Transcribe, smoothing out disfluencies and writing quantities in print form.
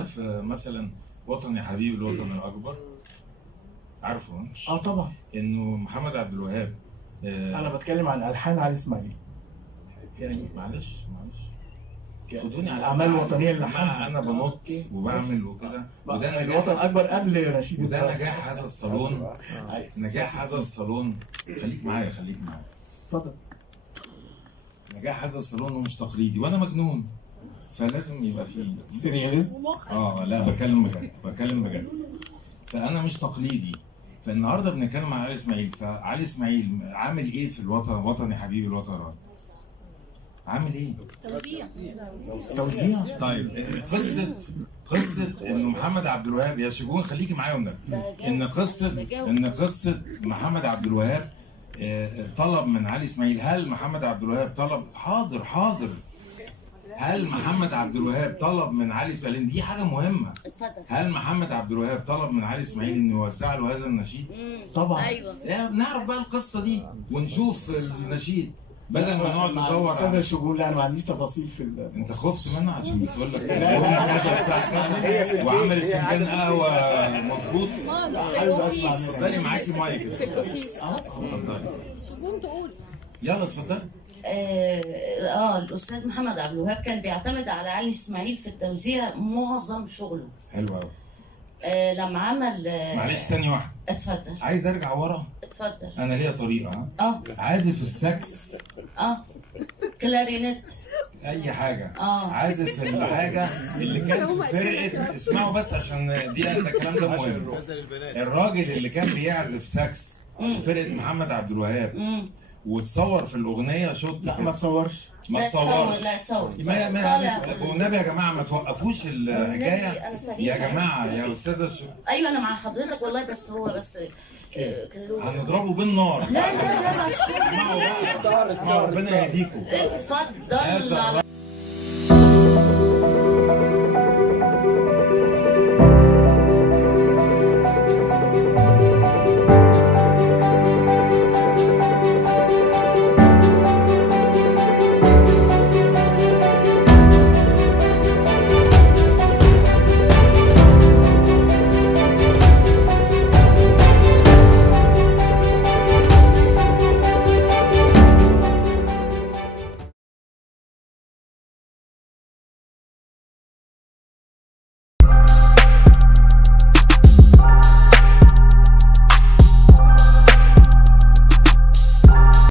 عندنا في مثلا وطن يا حبيبي الوطن الاكبر، عارفه؟ طبعا. انه محمد عبد الوهاب انا بتكلم عن الحان علي اسماعيل. يعني معلش خدوني على الاعمال الوطنيه اللي انا بنط وبعمل وكده، وده نجاح الوطن الاكبر قبل رشيد، وده نجاح هذا الصالون. نجاح هذا الصالون، خليك معايا. اتفضل. نجاح هذا الصالون مش تقليدي، وانا مجنون، فلازم يبقى فيه سيرياليزم. لا بتكلم بجد. فانا مش تقليدي. فالنهارده بنتكلم عن علي اسماعيل. فعلي اسماعيل عامل ايه في الوطن يا حبيبي الوطن؟ عامل ايه؟ توزيع. طيب قصه انه محمد عبد الوهاب، يا شجون خليكي معايا والنبي، ان قصه محمد عبد الوهاب طلب من علي اسماعيل. هل محمد عبد الوهاب طلب؟ حاضر. هل محمد عبد الوهاب طلب من علي اسماعيل؟ دي حاجه مهمه. هل محمد عبد الوهاب طلب من علي اسماعيل انه يوزع له هذا النشيد؟ طبعا. ايوه. نعرف بقى القصه دي ونشوف النشيد بدل ما نقعد ندور على استاذ شجون. لا انا ما عنديش تفاصيل في انت خفت منها عشان بتقول لك الساعه وعملت فنجان قهوه مظبوط. حابب اسمع. اتفضلي معاكي مايك. اتفضلي. شجون تقول. يلا اتفضلي. الاستاذ محمد عبد الوهاب كان بيعتمد على علي اسماعيل في التوزيع معظم شغله. حلو قوي. لما عمل معلش ثانيه واحده. اتفضل. عايز ارجع ورا. اتفضل. انا ليا طريقه. عازف الساكس. كلارينيت. اي حاجه. عازف الحاجه اللي كان في فرقه، اسمعوا بس عشان ده الكلام ده مهم. الراجل اللي كان بيعزف ساكس في فرقه محمد عبد الوهاب وتصور في الاغنيه شوت. لا ما تصورش. لا صور. والنبي يا جماعه ما توقفوش الحكايه يا جماعه يا استاذه ايوه انا مع حضرتك والله، بس هو هنضربه بالنار. لا اسمعوا بقى. ربنا يهديكم. اتفضل.